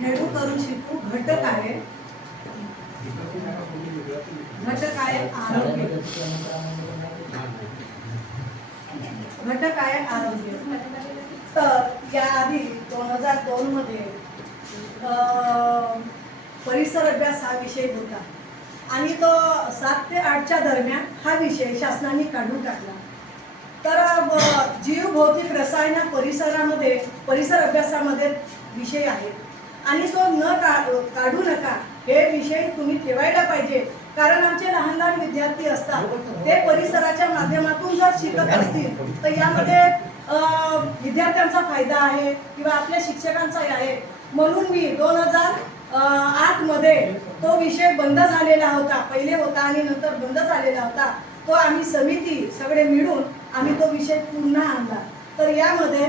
खेळू करून शिकू घटक आहे आरोग्य, घटक आहे आरोग्य. तर याआधी 2002 मध्ये परिसर अभ्यास हा विषय होता आणि तो 7 ते 8च्या दरम्यान हा विषय शासनाने काढून टाकला. तर जीव भौतिक रसायन परिसरामध्ये परिसर अभ्यासामध्ये विषय आहेत आणि तो न काढू नका हे विषय तुम्ही ठेवायला पाहिजे. कारण आमचे लहान लहान विद्यार्थी असतात, ते परिसराच्या माध्यमातून जर शिकत असतील तर यामध्ये विद्यार्थ्यांचा फायदा आहे किंवा आपल्या शिक्षकांचाही आहे. म्हणून मी 2008 मध्ये तो विषय बंद झालेला होता, पहिले होता आणि नंतर बंद झालेला होता. तो आम्ही समिती सगळे मिळून आम्ही तो विषय पुन्हा आणला. तर यामध्ये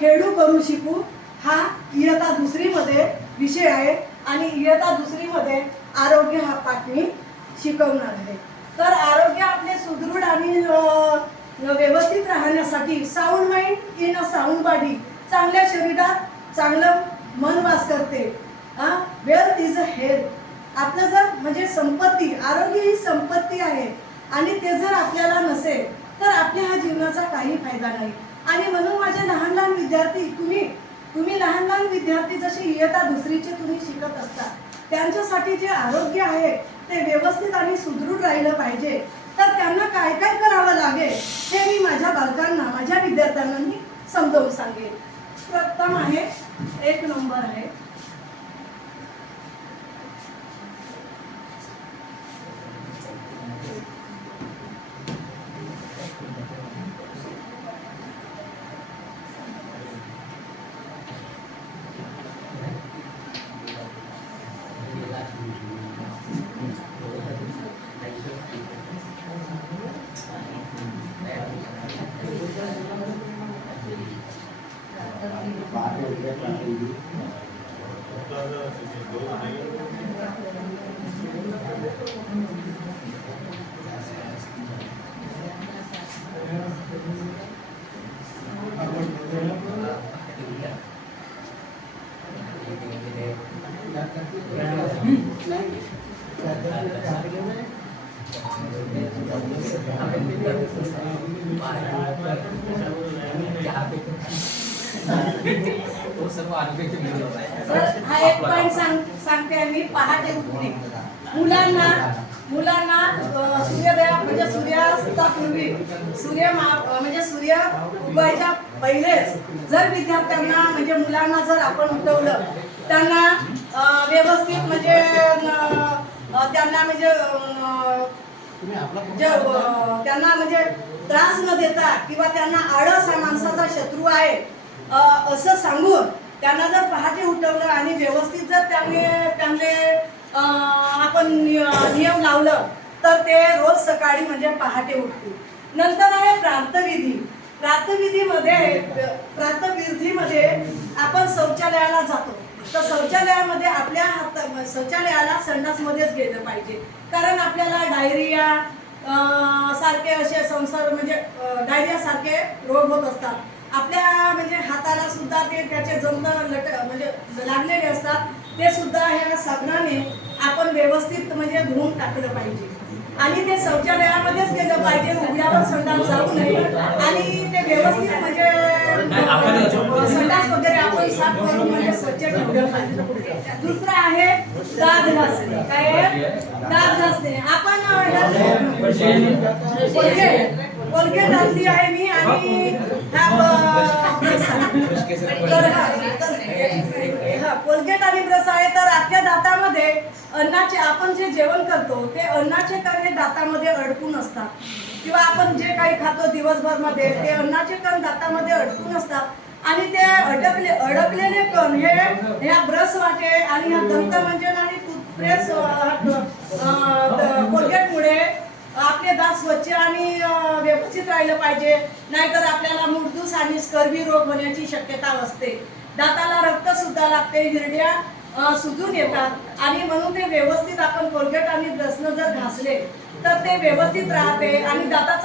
खेळू करू शिकू हा इयत्ता 2री मध्ये विषय आहे आणि इयत्ता 2री मध्ये आरोग्य हा पाठ मी शिकवणार आहे. तर आरोग्य आपले सुदृढ आणि व्यवस्थित राहण्यासाठी sound mind in a sound body, चांगल्या शरीरात चांगलं मन वास करते. Wealth is a health. आपलं जर म्हणजे संपत्ती, आरोग्य ही संपत्ती आहे आणि ते जर आपल्याला नसेल तर आपल्या ह्या जीवनाचा काही फायदा नाही. आणि म्हणून माझे लहान लहान विद्यार्थी, तुम्ही लहान लहान विद्यार्थी जसे इयत्ता 2रीचे तुम्ही शिकत असता, त्यांच्यासाठी जे आरोग्य आहे ते व्यवस्थित आणि सुदृढ राहिलं पाहिजे. तर त्यांना काय काय करावं लागेल हे मी माझ्या बालकांना, माझ्या विद्यार्थ्यांना मी समजावून सांगेन. प्रथम आहे 1 नंबर आहे हा एक पॉइंट सांगते मी. पहाटे उठणे. मुलांना सूर्योदय म्हणजे सूर्यास्तापूर्वी म्हणजे सूर्य उगवायच्या पहिलेच जर विद्यार्थ्यांना म्हणजे मुलांना जर आपण उठवलं, त्यांना व्यवस्थित म्हणजे त्यांना म्हणजे त्यांना म्हणजे त्रास न देता किंवा त्यांना आळस हा माणसाचा शत्रू आहे असं सांगून त्यांना जर पहाटे उठवलं आणि व्यवस्थित जर त्यांनी आपण नियम लावलं तर ते रोज सकाळी म्हणजे पहाटे उठतील. नंतर आहे प्रातःविधीमध्ये आपण शौचालयाला जातो. तर शौचालयामध्ये आपल्या शौचालयाला संडासमध्येच गेलं पाहिजे. कारण आपल्याला डायरिया सारखे असे संसर्ग म्हणजे डायरिया सारखे रोग होत असतात. आपल्या म्हणजे हाताला सुद्धा ते त्याचे जंत म्हणजे लागलेले असतात, ते सुद्धा ह्या साबणाने आपण व्यवस्थित म्हणजे धुवून टाकलं पाहिजे. आणि ते शौचालयामध्येच गेलं पाहिजे, उघड्यावर संडास जाऊ नये. आणि ते व्यवस्थित म्हणजे संडास वगैरे आपण साफ करून म्हणजे स्वच्छ ठेवलं पाहिजे. दुसरं आहे दात घासणे. काय आहे? दात घासणे. आपण कोलगेट आणली आहे मी आणि कोलगेट आणि ब्रश आहे. तर आपल्या दातामध्ये अन्नाचे आपण जे जेवण करतो ते अन्नाचे कण हे दातामध्ये अडकून असतात किंवा आपण जे काही खातो दिवसभर मध्ये ते अन्नाचे कण दातामध्ये अडकून असतात आणि ते अडकलेले कण हे ह्या ब्रश वाटे आणि ह्या दंतमंजन आणि टूथब्रश कोलगेटमुळे आपले दात स्वच्छ आणि व्यवस्थित राहिलं पाहिजे. नाहीतर आपल्याला मुडदूस आणि स्कर्वी रोग होण्याची शक्यता असते. दाताला रक्त सुद्धा लागते, हिरड्या सुजून येतात आणि म्हणून ते व्यवस्थित आपण कोलगेट आणि ब्रशनं जर घासले तर ते व्यवस्थित राहते आणि दाताचा